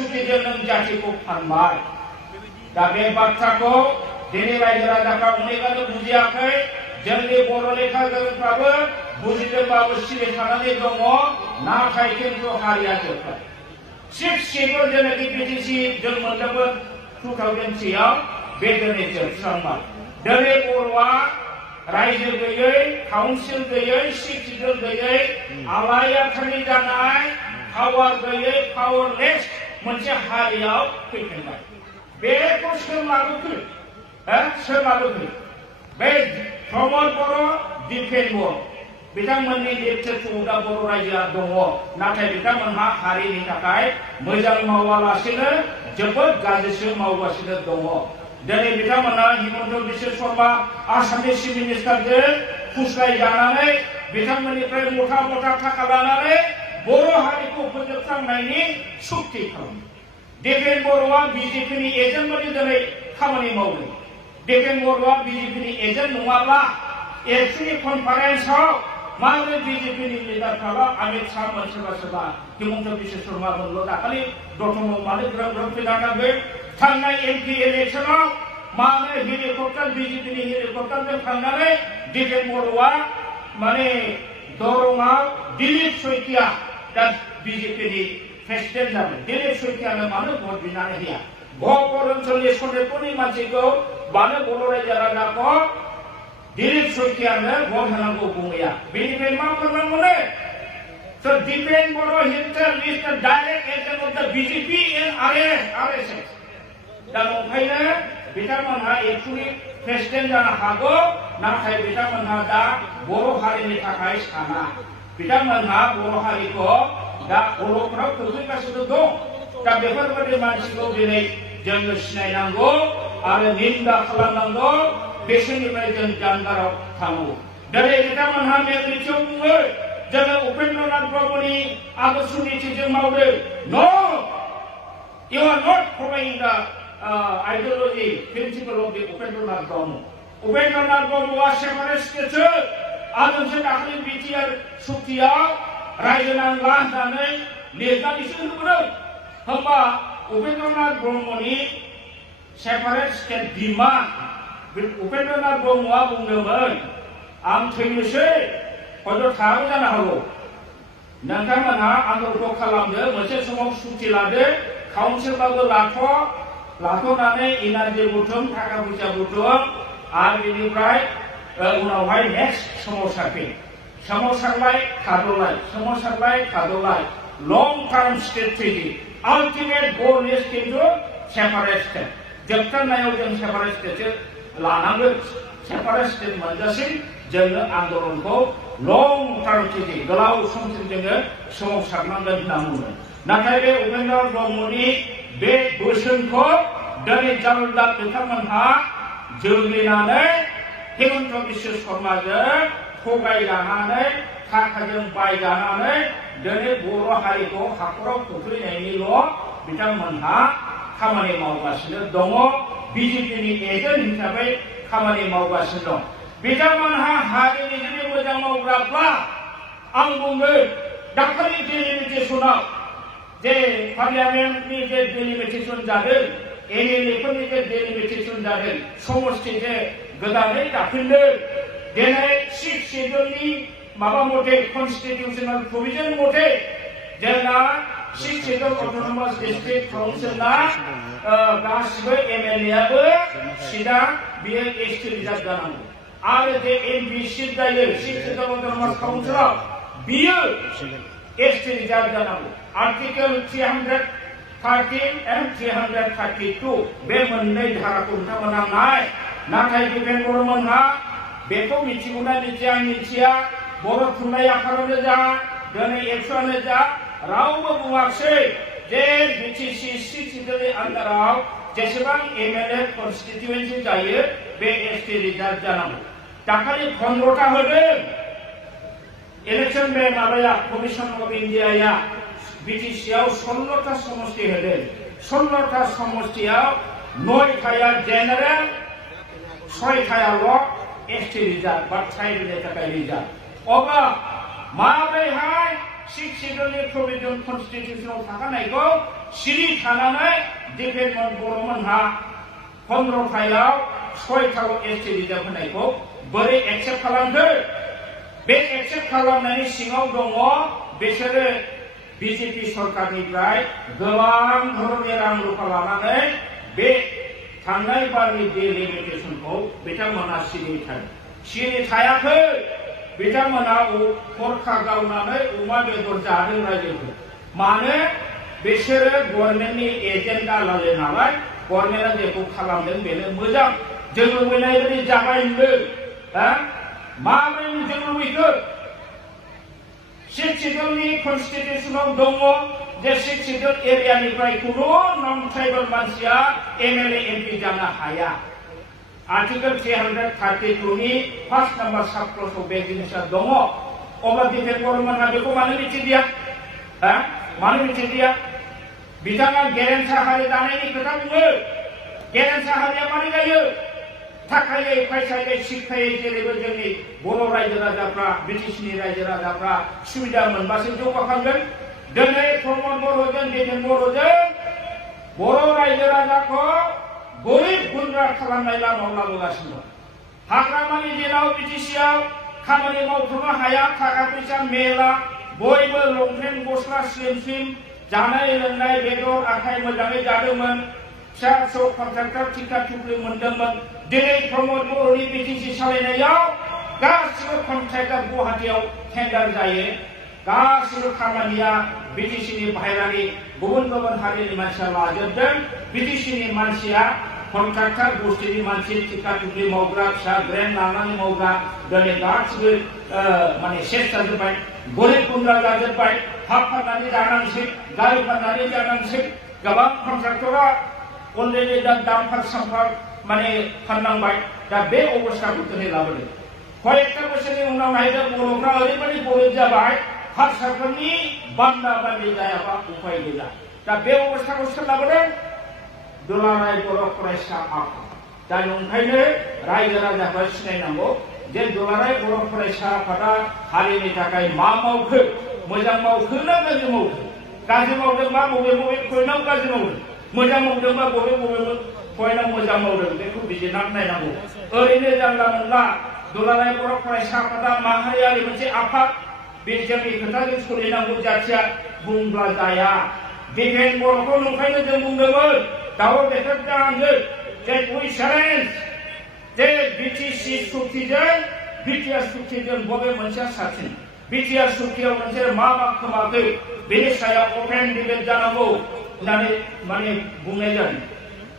सुखिजों नों जातिखौ फानबाय दा बे बाथ्राखौ दिनै रायजो राजाफ्रा अनेकानो बुजियाखै जोंनि बर' लेखा गोरोंफ्राबो बुजिदोंबाबो सिरि थानानै दङ नाथाय खिन्थु हारिया जोबबाय 6 शेड्युल जेनाखि बिटिसि जों मोनदोंमोन 2003 आव बे दिनै जोबस्रांबाय दिनै बर'आ रायजो गैयै काउन्सिल गैयै 6 शेड्युल गैयै आलायाखानि जानाय पावार गैयै पावारलेस मोनसे हारियाव फैफिनबाय बेखौ सोर लाबोखो सोर लाबोखो बे प्रमद बर' दिपेन बर' बिथांमोननि नेतृत्वआव दा बर' रायजोआ दङ नाथाय बिथांमोनहा हारिनि थाखाय मोजां मावालासिनो जोबोद गाज्रिसो मावगासिनो दङ दिनै बिथांमोना हिमन्त बिश्व शर्मा आसामनि चिफ मिनिस्टारजों फुस्लायजानानै बिथांमोननिफ्राय मथा मथा थाखा लानानै बर' हारिखौ फोजोबस्रांनायनि सुक्ति खालामो दिपेन बर'आ बिजेपिनि एजेन्ट बायदि दिनै खामानि मावदों दिपेन बर'आ बिजेपिनि एजेन्ट नङाब्ला एबसुनि कनफारेन्सआव माबोरै बिजेपिनि लिडारफ्राबा अमित शाह सोरबा सोरबा हिमन्त बिश्व शर्मा मोनल' दाखालि दतमायाव मानो ग्रोम ग्रोम फैनांगौ थांनाय एमपि इलेक्शनाव मानो हेलिकप्टार बिजेपिनि हेलिकप्टारजों थांनानै दिपेन बर'आ माने दरंआव दिलीप शइकिया दा बिजेपिनि प्रेसिडेन्ट जाबाय दिलीप शइकियानो मानो भट बिनानै होया गहपुर ओनसोलनि सनितपुरनि मानसिखौ मानो बर' रायजो राजाखौ दिलीप शइकियानो भट होनांगौ बुंया बेनिफ्राय मा फोरमान मोनो So Dipen Boro himself is the direct agent of the BJP and RSS. दा ओंखायनो बिथांमोनहा एक्चुअली प्रेसिडेन्ट जानो हागौ नाथाय बिथांमोनहा दा बर' हारिनि थाखाय साना बिथांमोनहा बर' हारिखौ दा बर'फोराव खोख्लैगासिनो दं दा बेफोरबायदि मानसिखौ दिनै जोङो सिनायनांगौ आरो निन्दा खालामनांगौ बिसोरनिफ्राय जों जानगाराव थानांगौ दिनै बिथांमोनहा मेल मिथिङाव बुङो जोङो उपेन्द्रनाथ ब्रह्मनि आदर्श नीतिजों मावदों नो you are not following the ideology principle of the Upendranath Brahma. Upendranath Brahma was separatist teacher. आदर्श दाखिल बिटिआर सुक्तियाव रायजो नांलायनानै लिरनानैसो होबोदों होमबा उपेन्द्रनाथ ब्रह्मनि सेपारेट स्टेट डिमान्ड उपेन्द्रनाथ ब्रह्मआ बुंदोंमोन आं थैनोसै हयथ' थाबो जानो हागौ नोंथांमोनहा आंखौ खालामदो मोनसे समाव सुक्ति लादो काउन्सिलबाबो लाथ'नानै इनार्जि बुथुम थाखा फैसा बुथुम आरो बेनिफ्राय उनावहाय नेक्स्ट सोमावसारलाय थाद'लाय long term strategy ultimate goal is किन्तु सेपारेट स्टेट जोबथारनायाव जों सेपारेट स्टेटसो लानांगोन सेपारेट स्टेट मोनजासिम जोङो आन्दलनखौ लं टार्म स्ट्रेटेजि गोलाव समसिम जोङो सोमावसारनांगोन होनना बुङो नाथाय बे उपेन्द्र ब्रह्मनि बे बोसोनखौ दिनै जालदार बिथांमोनहा जोंलिनानै हिमन्त बिश्व शर्माजों थगायजानानै थाखाजों बायजानानै दिनै बर' हारिखौ हाखराव खोख्लैनायनिल' बिथांमोनहा खामानि मावगासिनो दङ बिजेपिनि एजेन्ट हिसाबै खामानि मावगासिनो दं बिथांमोनहा हारिनि जुदि मोजां मावग्राब्ला आं बुङो दाखालि डेलिमिटेसनाव जे पार्लियामेन्टनि जे डेलिमिटेसन जादों एमएलएफोरनि जे डेलिमिटेसन जादों समष्टि जे गोदानै दाफिनदों दिनै 6 शेड्युलनि माबा मथे कनस्टिटिउसनेल प्रभिजन मथे जोंना 6 शेड्युल अट'नमास डिस्ट्रिक्ट काउन्सिलना गासिबो एमएलएआबो सिदा बियो एसटि रिजार्भ जानांगौ आरो जे एमपि सिट जायो 6 शेड्युल अट'नमास काउन्सिलाव बियो एसटि रिजार्भ जानांगौ आर्टिकल 313 and 332 बे मोननै धाराखौ नोंथांमोना नाय नाथाय दिपेन बर'मोनहा बेखौ मिथिगौना मिथिया आं मिथिया बर' थुनलाइ आफादानो जा दिनै एबसुआनो जा रावबो बुङाखसै जे बिटिसि 6 शेड्युलनि आन्दाराव जेसेबां एमएलए कनस्टिटिउएन्सि जायो बे एसटि रिजार्भ जानांगौ दाखालि 15टा होदों इलेक्शन बे माबाया कमिसन अफ इन्डियाया बिटिसिआव 16टा समष्टि होदों 16टा समष्टियाव 9टाया जेनेरेल 6टायाल' एसटि रिजार्भ बा ट्राइबेलनि थाखाय रिजार्भ अब्ला माब्रैहाय 6 शेड्यूलनि प्रोविजन कन्स्टिट्यूशनाव थाखानायखौ सिरि थानानै डिफेन्समेन्ट बर'मोनहा 15थायाव 6थायाव एसटि रिजार्भ होनायखौ बोरै एक्सेप्ट खालामखो? बे एक्सेप्ट खालामनायनि सिङाव दङ बिसोरो बिजेपि सरकारनिफ्राय गोबां धरननि रां रुफा लानानै बे थांनाय बारनि डेलिमिटेसनखौ बिथांमोना सिरि थायाखै। बिथांमोना खरखा गावनानै अमा बेदर जादों रायजोखौ। मानो? बिसोरो गभर्नमेन्टनि एजेन्डा लायो नालाय गभर्नमेन्टआ जेखौ खालामदों बेनो मोजां। जों लुबैनाय बायदि जाबाय होनदों। माबोरै जों लुबैखो? 6 शेड्यूलनि कन्स्टिट्यूशनाव दङ जे 6 शेड्यूल एरियानिफ्राय कुनु नन ट्राइबेल मानसिया एमएलए एमपि जानो हाया। आर्टिकल 332 नि फार्स्ट नम्बर सब क्ल'जआव बे जिनिसा दङ। अब्ला डिफेन्स बर'मोनहा बेखौ मानो मिथिदिया? मानो मिथिदिया? बिथाङा गेरेन्सा हारि दानायनि खोथा बुङो। गेरेन्सा हारिया मारै जायो? थाखायै फैसायै शिक्षायै जेरैबो जोंनि बर' रायजो राजाफ्रा ब्रिटिशनि रायजो राजाफ्रा सुबिदा मोनबासो जौगाखांगोन। दिनै प्रमद बर'जों डिफेन्स बर'जों बर' रायजो राजाखौ गरिब गुन्द्रा खालामनाय लामायाव लाबोगासिनो दं। हाग्रामानि दिनाव बिटिसिआव खामानि मावथ'नो हाया, थाखा फैसा मेला, बयबो लंपेन्ट गस्ला स्लिम जानाय लोंनाय बेदर आखाइ मोजाङै जादोंमोन। फिसा फिसौ कन्ट्राक्टर टिका टुकरि मोनदोंमोन। दिनै प्रमद बर'नि बिटिसि सालायनायाव गासिबो कन्ट्राक्टआ गुवाहाटियाव टेन्डार जायो। गासिबो खामानिया बिटिसिनि बाहेरानि गुबुन हारिनि मानसिया लाजोबदों। बिटिसिनि मानसिया कन्ट्राक्टर गोष्ठीनि मानसि टिका टुकरि मावग्रा फिसा ग्रेन लानानै मावग्रा दिनै गासिबो माने सेस जाजोब्बाय। गरिब गुन्द्रा जाजोब्बाय। हा फाननानै जानांसै, गारि फाननानै जानांसै। गोबां कन्ट्राक्टरा अलरेडि दा दामफार सामफार माने फाननांबाय। दा बे अबस्थाखौ दिनै लाबोदों। कयेकटा बोसोरनि उनाव नायदों बर'फ्रा ओरैबायदि गरिब जाबाय, हारसाफोरनि बान्दा बान्दि जायाबा उपाय गैला। दा बे अबस्थाखौ सोर लाबोदों? दुलाराय बर' फरायसा आफाद। दा ओंखायनो रायजो राजाफ्रा सिनायनांगौ जे दुलाराय बर' फरायसा आफादा हारिनि थाखाय मा मावखो? मोजां मावखो ना गाज्रि मावखो? गाज्रि मावदोंबा बबे पइन्टआव गाज्रि मावदों? मोजां मावदोंबा बबे पइन्टआव मोजां मावदों? बेखौ बिजिरनानै नायनांगौ। ओरैनो जानला मोनला दुलाराय बर' फरायसा आफादा माहारियारि मोनसे आफाद, बे जोंनि खोथाजों सोलिनांगौ जाथिया बुंब्ला जाया। डिफेन्स बर'खौ नंखायनो जों बुंदोंमोन दावराव देखाय जानांगोन जे उइ चेलेन्ज जे बिटिसि सुक्तिजों बिटिआर सुक्तिजों बबे मोनसेया साबसिन? बिटिआर सुक्तियाव मोनसे मा खोमाखै बेनि सायाव अपेन डिबेट जानांगौ होननानै माने बुंनाय जादों।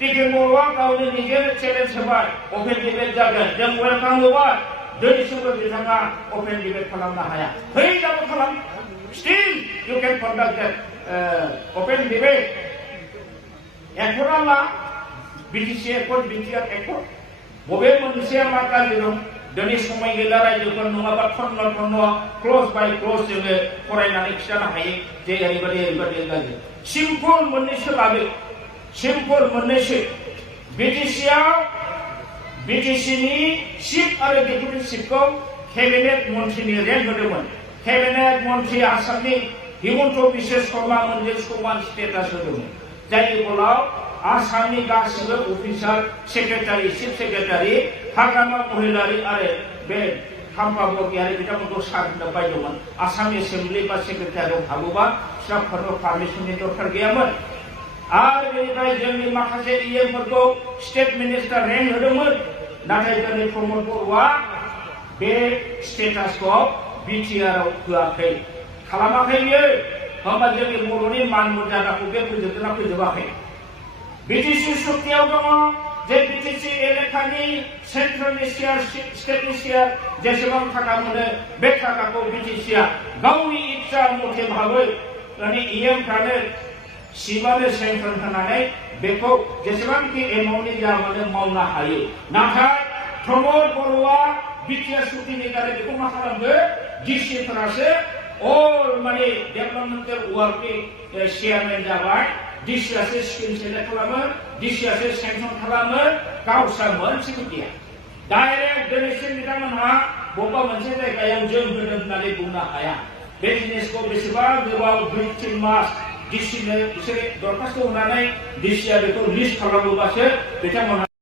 डिफेन्स बर'आ गावनि निजेनो चेलेन्ज होबाय, अपेन डिबेट जागोन। जों वेलकाम होबाय। दिनैसिमबो बिथाङा अपेन डिबेट खालामनो हाया। फै दाबो खालाम। Still you can conduct that open debate. एकर्डआ ला बिटिसि एकर्ड, बिटिआर एकर्ड। बबे मोनसेया मा गाज्रि दं? दिनै समाय गैला रायजोफोर नङाबा थन्न क्लज बाय क्लज जोङो फरायनानै खिथानो हायो जे ओरैबायदि गाज्रि। सिम्पल मोननैसो लादो। सिम्पल मोननैसो। बिटिसिनि चिफ आरो डेपुटि चिफखौ केबिनेट मन्थ्रिनि रेंक होदोंमोन। केबिनेट मन्थ्रि आसामनि हिमन्त बिश्व शर्मा मोनजों समान स्टेटास होदोंमोन। जायनि फलाव आसामनि गासिबो अफिसार सेक्रेटारि, चिफ सेक्रेटारि, हाग्रामा महिलारि आरो बे खाम्फा बरगयारि बिथांमोनखौ सार होनो बायदोंमोन। आसाम एसेम्बलि बा सेक्रेटारियाव हाबोबा फिसाफोरनो पारमिसननि दरखार गैयामोन। आरो बेनिफ्राय जोंनि माखासे इएमफोरखौ स्टेट मिनिस्टार रेंक होदोंमोन। नाथाय दिनै प्रमद बर'आ बे स्टेटासखौ बिटिआरआव होआखै, खालामाखै बियो। होमबा जोंनि बर'नि मान मर्यादाखौ बे फोजोबना फोजोबाखै। बिटिसि सुक्तियाव दङ जे बिटिसि एलेकानि सेन्ट्रेलनि शेयार, स्टेटनि शेयार जेसेबां थाखा मोनो बे थाखाखौ बिटिसिआ गावनि इच्छा मथे भाबै माने इएमफ्रानो सिबानो सेंसन होनानै बेखौ जेसेबांखि एमाउन्टनि जा मोनो मावनो हायो। नाथाय प्रमद बर'आ बिटिआर सुक्तिनि दारै बेखौ मा खालामदो? डिसिफोरासो अल माने डेभेलपमेन्टेल वार्कनि चेयारमेन जाबाय। डिसिआसो स्किम सेलेक्ट खालामो, डिसिआसो सेंसन खालामो। गावस्रा मोनसेबो गैया। डाइरेक्ट दिनैसिम बिथांमोनहा बबेबा मोनसे जायगायाव जों होदों होननानै बुंनो हाया। बे जिनिसखौ बेसेबां गोबाव 2-3 मास डिसिनो बिसोरो दरखास्त होनानै डिसिआ बेखौ लिस्ट खालामोबासो बिथांमोनहा